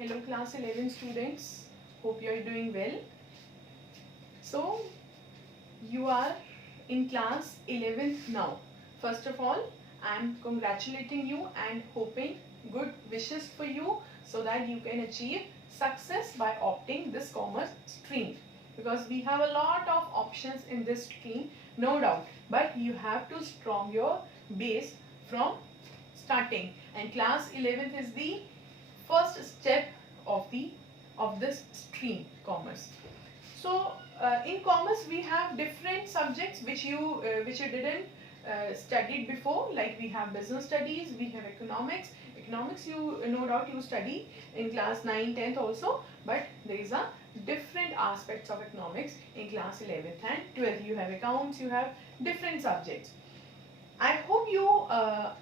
Hello class 11 students, hope you are doing well. So you are in class 11th now. First of all, I am congratulating you and hoping good wishes for you so that you can achieve success by opting this commerce stream, because we have a lot of options in this stream, no doubt, but you have to strong your base from starting, and class 11th is the first step of this stream commerce. So in commerce we have different subjects which you didn't studied before, like we have business studies, we have economics you no doubt you study in class 9 10th also, but there is a different aspects of economics in class 11th and 12th. You have accounts, you have different subjects. I hope you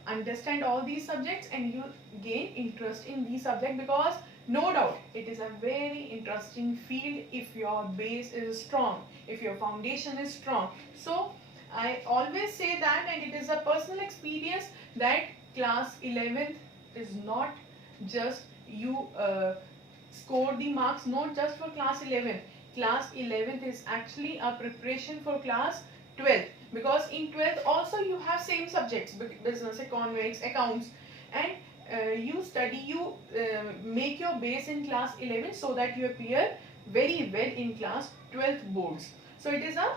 understand all these subjects and you gain interest in these subjects, because no doubt it is a very interesting field if your base is strong, if your foundation is strong. So I always say that, and it is a personal experience, that class 11th is not just you score the marks not just for class 11th. Class 11th is actually a preparation for class 12th, because in 12th also you have same subjects, business, economics, accounts, and you make your base in class 11 so that you appear very well in class 12th boards. So it is a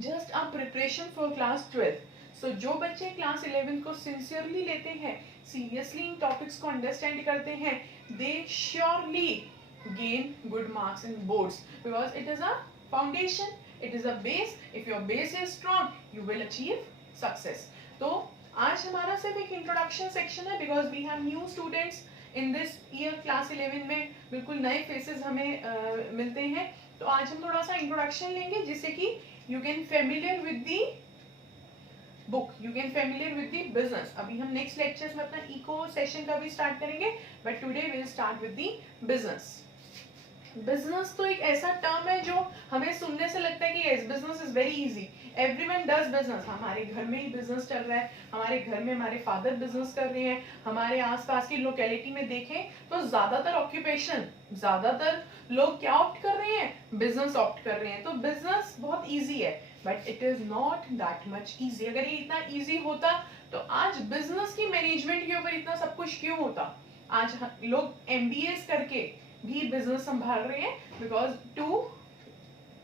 just a preparation for class 12th. So जो बच्चे class 11 को sincerely लेते हैं, seriously इन topics को understand करते हैं, they surely gain good marks in boards, because it is a foundation, it is a base. If your base is strong, you will achieve success. तो आज हमारा सिर्फ एक इंट्रोडक्शन सेक्शन है, because we have new students in this year class 11 में, बिल्कुल नए faces हमें मिलते हैं. तो आज हम थोड़ा सा इंट्रोडक्शन लेंगे जिससे कि you can familiar with the book, you can familiar with the business. अभी हम नेक्स्ट लेक्चर्स में अपना इको सेशन का भी स्टार्ट करेंगे, but today will start with the business. Business तो एक ऐसा टर्म है जो हमें सुनने से लगता है कि yes business is very easy, everyone does business. हमारे घर में ही बिजनेस चल रहा है, हमारे घर में हमारे फादर बिजनेस कर रहे हैं, हमारे आसपास की लोकेलिटी में देखें तो ज्यादातर ऑक्यूपेशन, ज्यादातर लोग क्या ऑप्ट कर रहे हैं, बिजनेस ऑप्ट कर रहे हैं. तो बिजनेस बहुत इजी है, but it is not that much easy. अगर ये इतना इजी होता तो आज बिजनेस की मैनेजमेंट के ऊपर इतना सब कुछ क्यों होता. आज लोग MBAs करके भी बिजनेस संभाल रहे हैं, because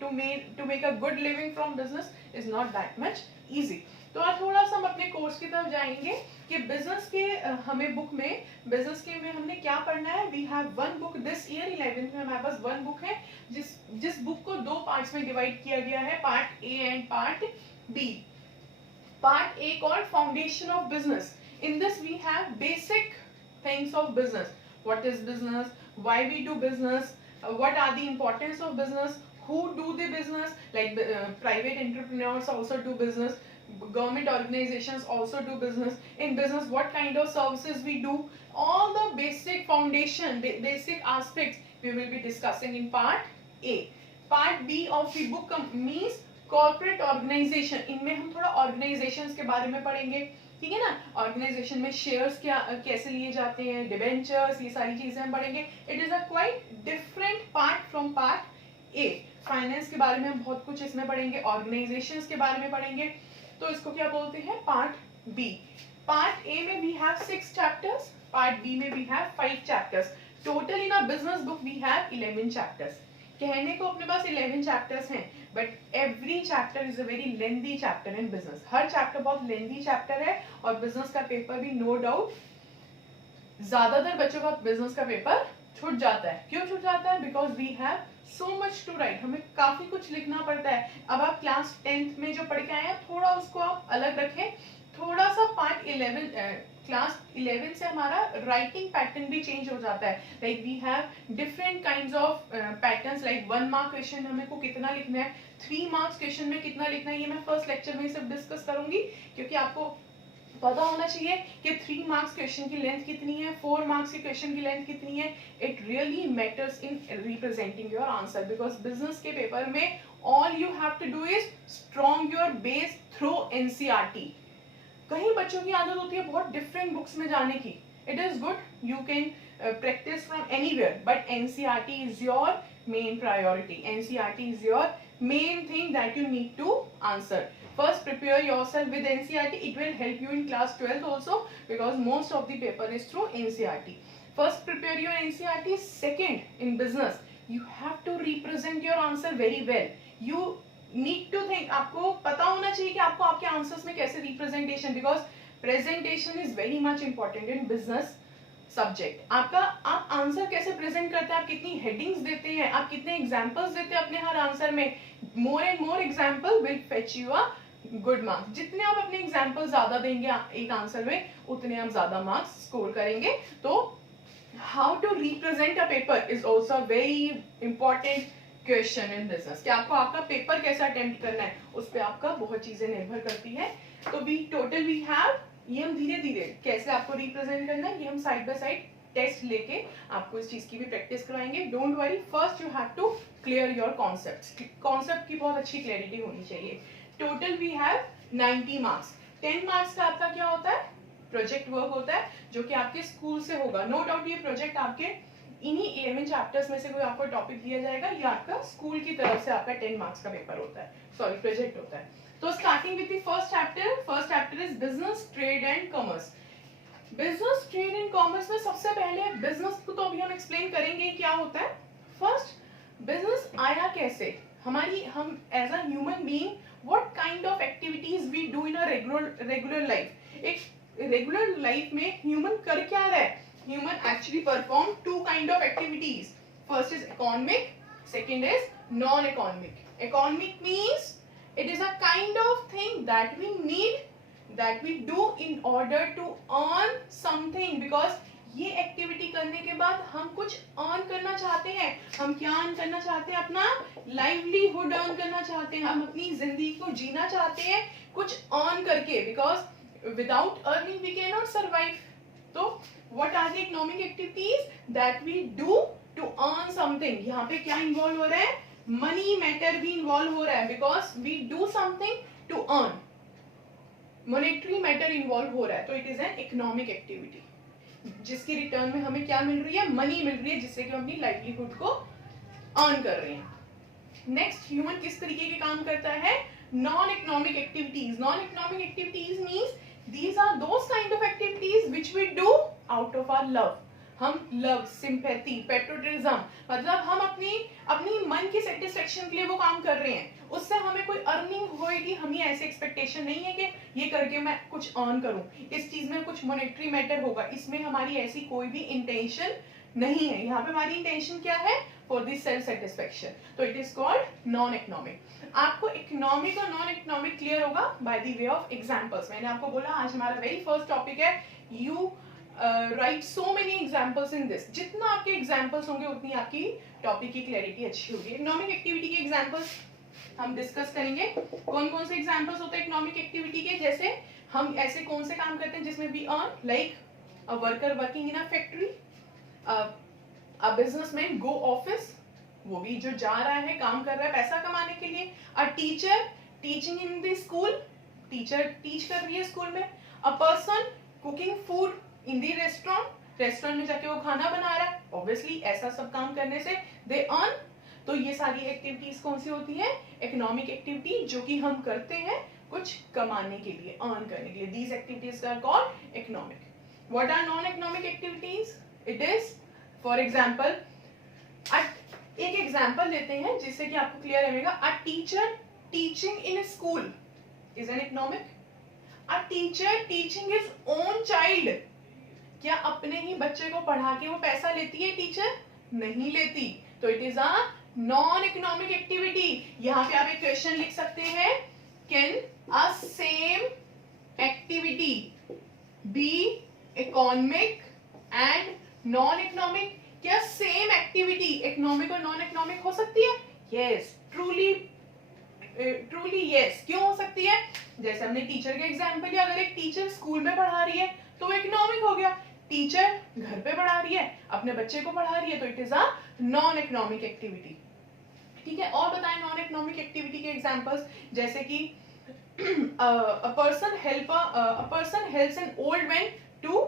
to make a good living from business is not that much easy. तो आज थोड़ा सा हम अपने कोर्स की तरफ जाएंगे कि बिजनेस के हमें बुक में, बिजनेस के में हमने क्या पढ़ना है. We have one book this year 11th में हमारे पास वन बुक है, जिस बुक को दो पार्ट्स में डिवाइड किया गया है, part A and part B. Part A called foundation of business. In this we have basic things of business. What is business, why we do business, what are the importance of business, who do the business, like private entrepreneurs also do business, government organizations also do business. In business what kind of services we do, all the basic foundation, basic aspects we will be discussing in part A. Part B of the book means corporate organization. इनमें हम थोड़ा organizations के बारे में पढ़ेंगे, ठीक है ना. ऑर्गेनाइजेशन में शेयर्स क्या कैसे लिए जाते हैं, डिबेंचर्स, ये सारी चीजें हम पढ़ेंगे. It is a quite different part from part A. Finance के बारे में हम बहुत कुछ इसमें पढ़ेंगे, ऑर्गेनाइजेशंस के बारे में पढ़ेंगे. तो इसको क्या बोलते हैं, पार्ट बी. पार्ट ए में we have 6 chapters, part B में we have 5 chapters. Total in a business book we have 11 chapters. कहने को अपने पास 11 चैप्टर्स हैं, but every chapter is a very lengthy chapter in business. हर चैप्टर बहुत लेंथी चैप्टर है, और बिजनेस का पेपर भी नो डाउट ज्यादातर बच्चों का बिजनेस का पेपर छूट जाता है. क्यों छूट जाता है, because we have so much to write. हमें काफी कुछ लिखना पड़ता है. अब आप क्लास 10th में जो पढ़ के आए हैं, थोड़ा उसको आप अलग रखें. थोड़ा सा पार्ट 11 क्लास 11 से हमारा राइटिंग पैटर्न भी चेंज हो जाता है. Like we have different kinds of patterns. Like 1 mark question हमें को कितना लिखना है, 3 मार्क्स क्वेश्चन में कितना लिखना है, ये मैं फर्स्ट लेक्चर में सब डिस्कस करूंगी, क्योंकि आपको पता होना चाहिए कि 3 मार्क्स क्वेश्चन की लेंथ कितनी है, 4 मार्क्स के क्वेश्चन की लेंथ कितनी है. It really matters in representing your answer, because business के पेपर में all you have to do is strong your base through NCERT. कहीं बच्चों की आदत होती है बहुत डिफरेंट बुक्स में जाने की. it is good, you can practice from anywhere, but NCERT is your main priority. NCERT is your main thing that you need to answer. First prepare yourself with NCERT. It will help you in class 12th also, because most of the paper is through NCERT. First prepare your NCERT. Second, in business you have to represent your answer very well. You need to think, आपको पता होना चाहिए कि आपको आपके answers में कैसे representation, because presentation is very much important in business subject. आपका आप आंसर कैसे प्रेजेंट करते हैं, आप कितनी हेडिंग्स देते हैं, आप कितने एग्जांपल्स देते हैं अपने हर आंसर में. More and more example will fetch you a good marks. जितने आप अपने एग्जांपल ज्यादा देंगे एक आंसर में, उतने आप ज्यादा मार्क्स स्कोर करेंगे. तो how to represent a paper is also very important question in business. कि आपको आपका पेपर कैसा अटेम्प्ट करना है, उस पर आपका बहुत चीजें निर्भर करती है. तो वी टोटल वी हैव, ये हम धीरे धीरे कैसे आपको रिप्रेजेंट करना है, ये हम साइड बाय साइड टेस्ट लेके आपको इस चीज की भी प्रैक्टिस करवाएंगे. Don't worry, first you have to clear your concepts. Concept की बहुत अच्छी क्लैरिटी होनी चाहिए. Total we have 90 marks. 10 marks का आपका क्या होता है, प्रोजेक्ट वर्क होता है, जो कि आपके स्कूल से होगा. नो डाउट ये प्रोजेक्ट आपके इन्हीं 11 चैप्टर्स में से कोई आपको टॉपिक दिया जाएगा, ये आपका स्कूल की तरफ से आपका 10 मार्क्स का पेपर होता है, सॉरी प्रोजेक्ट होता है. तो starting with the first chapter is business, trade and commerce. Business, trade and commerce में सबसे पहले बिजनेस को तो अभी हम एक्सप्लेन करेंगे क्या होता है. फर्स्ट, बिजनेस आया कैसे, हम as a human being what kind of activities we do in a regular life. एक रेगुलर लाइफ में ह्यूमन कर क्या रहा है, human actually perform two kind of activities. First is economic, second is non-economic. Economic means it is a kind of thing that we need, that we do in order to earn something. Because ये activity करने के बाद हम कुछ earn करना चाहते हैं. हम क्या अर्न करना चाहते हैं, अपना लाइवलीहुड अर्न करना चाहते हैं. हम अपनी जिंदगी को जीना चाहते हैं कुछ अर्न करके, because without earning we can not survive. तो what are the economic activities that we do to earn something. यहाँ पे क्या इन्वॉल्व हो रहा है, मनी मैटर भी इन्वॉल्व हो रहा है, because we do something to earn. Monetary matter involve हो रहा है, तो it is an economic activity जिसकी रिटर्न में हमें क्या मिल रही है, मनी मिल रही है, जिससे कि हम अपनी लाइवलीहुड को अर्न कर रहे हैं. नेक्स्ट, ह्यूमन किस तरीके के काम करता है, non economic activities. Non economic activities means these are those kind of activities which we do out of our love. हम लव, सिंपैथी, पेट्रोटिज्म, मतलब हम अपनी मन की सेटिस्फेक्शन के लिए वो काम कर रहे हैं. उससे हमें कोई अर्निंग होएगी, हमें ऐसे एक्सपेक्टेशन नहीं है कि ये करके मैं कुछ अर्न करूं, इस चीज में कुछ मॉनेटरी मैटर होगा. इसमें हमारी ऐसी कोई भी इंटेंशन नहीं है. यहाँ पे हमारी इंटेंशन क्या है, फॉर दिस सेल्फ सेटिस्फेक्शन. तो it is called non economic. आपको इकोनॉमिक और नॉन इकोनॉमिक क्लियर होगा by the way of examples. मैंने आपको बोला आज हमारा वेरी फर्स्ट टॉपिक है, you right so many examples in this. जितना आपके एग्जांपल्स होंगे उतनी आपकी टॉपिक की क्लैरिटी अच्छी होगी. इकोनॉमिक एक्टिविटी के एग्जांपल्स हम डिस्कस करेंगे. कौन कौन से एग्जांपल्स होते हैं इकोनॉमिक एक्टिविटी के, जैसे हम ऐसे कौन से काम करते हैं जिसमें we earn, like a worker working in a factory, a businessman go office, वो भी जो जा रहा है काम कर रहा है पैसा कमाने के लिए. अ teacher teaching in the school, teacher teach कर रही है स्कूल में. A person cooking food in the restaurant में जाके वो खाना बना रहा है. ऑब्वियसली ऐसा सब काम करने से दे अर्न. तो ये सारी एक्टिविटीज कौन सी होती है, इकोनॉमिक एक्टिविटी, जो कि हम करते हैं कुछ कमाने के लिए, अर्न करने के लिए. These activities are called economic. What are non economic activities, it is for example, एक एग्जाम्पल लेते हैं जिससे कि आपको क्लियर रहेगा. A teacher teaching in school is an economic. A teacher teaching his own child, क्या अपने ही बच्चे को पढ़ा के वो पैसा लेती है टीचर, नहीं लेती. तो it is a non economic activity. यहाँ पे आप एक क्वेश्चन लिख सकते हैं, can a same activity be economic and non economic. क्या सेम एक्टिविटी इकोनॉमिक और नॉन इकोनॉमिक हो सकती है? Yes, truly yes. क्यों हो सकती है? जैसे हमने टीचर के एग्जांपल लिया, अगर एक टीचर स्कूल में पढ़ा रही है तो वो इकोनॉमिक हो गया. टीचर घर पे पढ़ा रही है, अपने बच्चे को पढ़ा रही है, तो it is a non economic activity. ठीक है, और बताएं नॉन इकोनॉमिक एक्टिविटी के एग्जांपल्स, जैसे कि a person helps an old man to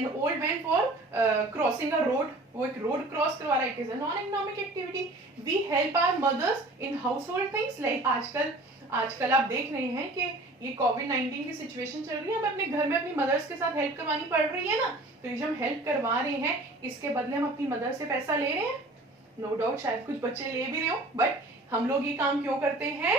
an old man for crossing a road, वो एक रोड क्रॉस करवा रहा है, इट इज अ नॉन इकोनॉमिक एक्टिविटी. We help our mothers in household things, like आजकल आप देख रहे हैं कि ये कोविड-19 की सिचुएशन चल रही है, हमें अपने घर में अपनी मदर्स के साथ हेल्प करवानी पड़ रही है ना, तो ये जो हम हेल्प करवा रहे हैं इसके बदले हम अपनी मदर से पैसा ले रहे हैं. नो डाउट शायद कुछ बच्चे ले भी रहे हो, बट हम लोग ये काम क्यों करते हैं?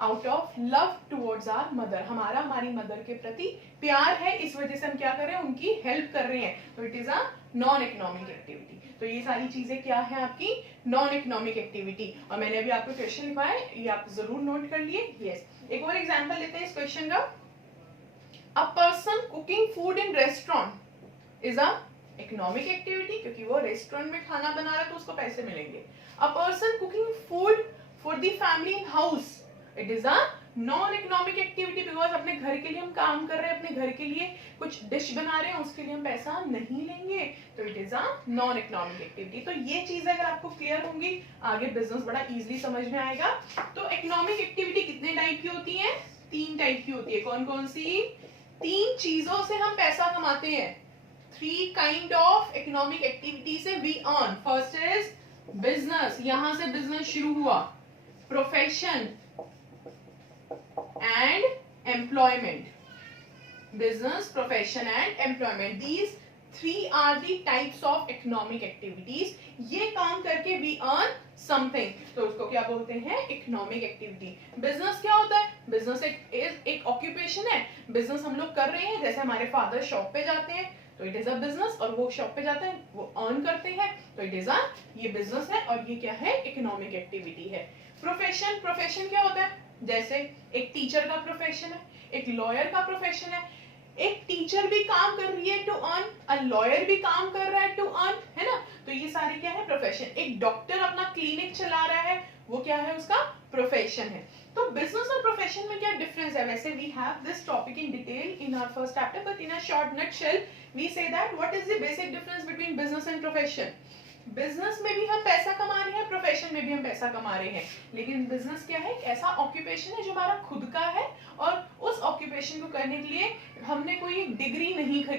Out of love towards our mother. हमारी मदर के प्रति प्यार है, इस वजह से हम क्या कर रहे हैं, उनकी हेल्प कर रहे हैं. तो it is a non economic activity. तो ये सारी चीजें क्या है आपकी नॉन इकोनॉमिक एक्टिविटी. और मैंने अभी आपको क्वेश्चन लिखा है, ये आप जरूर नोट कर लिए. यस, एक और एग्जांपल लेते हैं इस क्वेश्चन का. A person cooking food in restaurant is a economic activity, क्योंकि वो रेस्टोरेंट में खाना बना रहा है तो उसको पैसे मिलेंगे. A person cooking food for the family in house, it is a non economic activity, because अपने घर के लिए हम काम कर रहे हैं, अपने घर के लिए कुछ डिश बना रहे हैं, उसके लिए हम पैसा नहीं लेंगे. तो it is a non economic activity. तो ये चीज अगर आपको क्लियर होंगी, आगे बिजनेस बड़ा इजीली समझ में आएगा. तो इकोनॉमिक एक्टिविटी कितने टाइप की होती है? 3 टाइप की होती है. कौन कौन सी? 3 चीजों से हम पैसा कमाते हैं. 3 काइंड ऑफ इकोनॉमिक एक्टिविटी से we earn. First is business, यहां से बिजनेस शुरू हुआ. Profession and employment. Business, profession and employment. These 3 are the types of economic activities. ये काम करके we earn something. तो उसको क्या बोलते हैं? Economic activity. Business क्या होता है? Business एक occupation है. Business हम लोग कर रहे हैं, जैसे हमारे फादर शॉप पे जाते हैं तो इट इज अ बिजनेस, और वो शॉप पे जाते हैं, वो अर्न करते हैं, तो इट इज अ ये बिजनेस है, और ये क्या है? इकोनॉमिक एक्टिविटी है. प्रोफेशन, प्रोफेशन क्या होता है? जैसे एक टीचर का प्रोफेशन है, एक लॉयर का प्रोफेशन है. एक टीचर भी काम कर रही है टू अर्न, अ लॉयर भी काम कर रहा है टू अर्न, है ना. तो ये सारे क्या है? प्रोफेशन. एक डॉक्टर अपना क्लिनिक चला रहा है, वो क्या है? उसका प्रोफेशन है. तो बिजनेस और प्रोफेशन में क्या डिफरेंस है? वैसे we have this topic in detail in our first chapter, but in a short nutshell we say that what is the basic difference between business and profession. Business में भी हम पैसा कमा रहे हैं, प्रोफेशन में भी हम पैसा कमा रहे हैं, लेकिन बिजनेस क्या है? एक ऐसा ऑक्यूपेशन है जो हमारा खुद का है, और उस ऑक्यूपेशन को करने के लिए हमने कोई एक डिग्री नहीं ली है,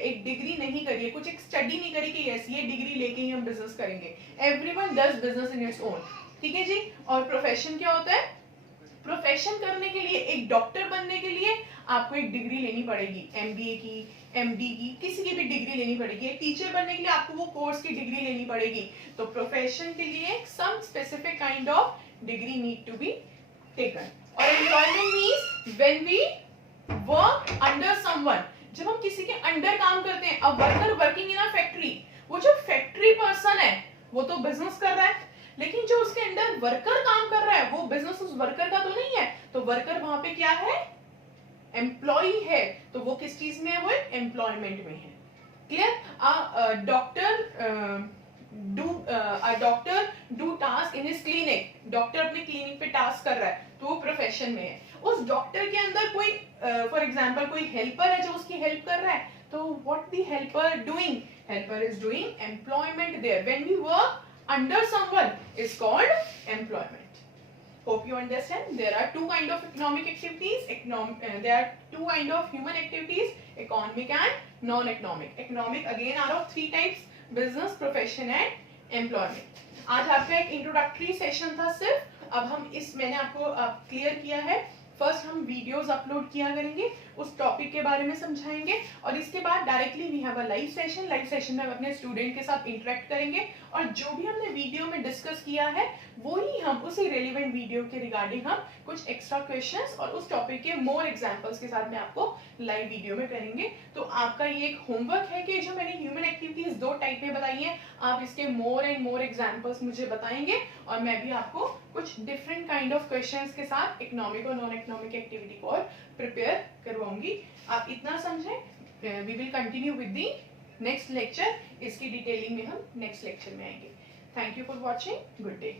एक डिग्री नहीं करी है, कुछ एक स्टडी नहीं करी कि यस ये डिग्री लेके ही हम बिजनेस करेंगे. Everyone does business in its own. ठीक है जी. और प्रोफेशन क्या होता है? प्रोफेशन करने के लिए, एक डॉक्टर बनने के लिए आपको एक डिग्री लेनी पड़ेगी, एमबीए की, एमडी की, किसी की भी डिग्री लेनी पड़ेगी. एक टीचर बनने के लिए आपको वो कोर्स की डिग्री लेनी पड़ेगी. तो प्रोफेशन के लिए some specific kind of degree need to be taken. और employment means when we work under someone, जब हम किसी के अंडर काम करते हैं. A worker working in a factory, वो जो फैक्ट्री पर्सन है वो तो बिजनेस कर रहा है, लेकिन जो उसके अंडर वर्कर काम कर रहा है वो बिजनेस उस वर्कर का तो नहीं है. तो वर्कर वहां पे क्या है? एम्प्लॉय है. तो वो किस चीज में है? वो एम्प्लॉयमेंट में है. Clear. Doctor do task in his clinic, doctor अपने क्लिनिक पे टास्क कर रहा है, तो वो प्रोफेशन में है. उस डॉक्टर के अंदर कोई फॉर एग्जांपल कोई हेल्पर है जो उसकी हेल्प कर रहा है, तो what the helper doing? Helper is doing employment there. When we work under someone is called employment. Hope you understand. There are 2 kind of economic activities. There are 2 kind of human activities, economic and non-economic. Economic again are of 3 types: business, profession and employment. आज आपका एक introductory session था सिर्फ. अब हम मैंने आपको clear किया है. फर्स्ट हम वीडियोस अपलोड किया करेंगे, उस टॉपिक के बारे में समझाएंगे, और इसके बाद directly we have a live session. Live session में हम अपने स्टूडेंट के साथ इंटरेक्ट करेंगे, और जो भी हमने वीडियो में डिस्कस किया है वही हम उसी रेलिवेंट वीडियो के रिगार्डिंग हम कुछ एक्स्ट्रा क्वेश्चंस और उस टॉपिक के मोर एग्जांपल्स के साथ में आपको लाइव वीडियो में करेंगे. तो आपका ये एक होमवर्क है कि जो मैंने ह्यूमन एक्टिविटीज 2 टाइप में बताई हैं, आप इसके मोर एंड मोर एग्जांपल्स मुझे बताएंगे, और मैं भी आपको कुछ डिफरेंट काइंड ऑफ क्वेश्चंस के साथ इकोनॉमिक और नॉन इकोनॉमिक एक्टिविटी को और प्रिपेयर करवाऊंगी. आप इतना समझें. We will continue with the next lecture. इसकी डिटेलिंग में हम नेक्स्ट लेक्चर में आएंगे. Thank you for watching. Good day.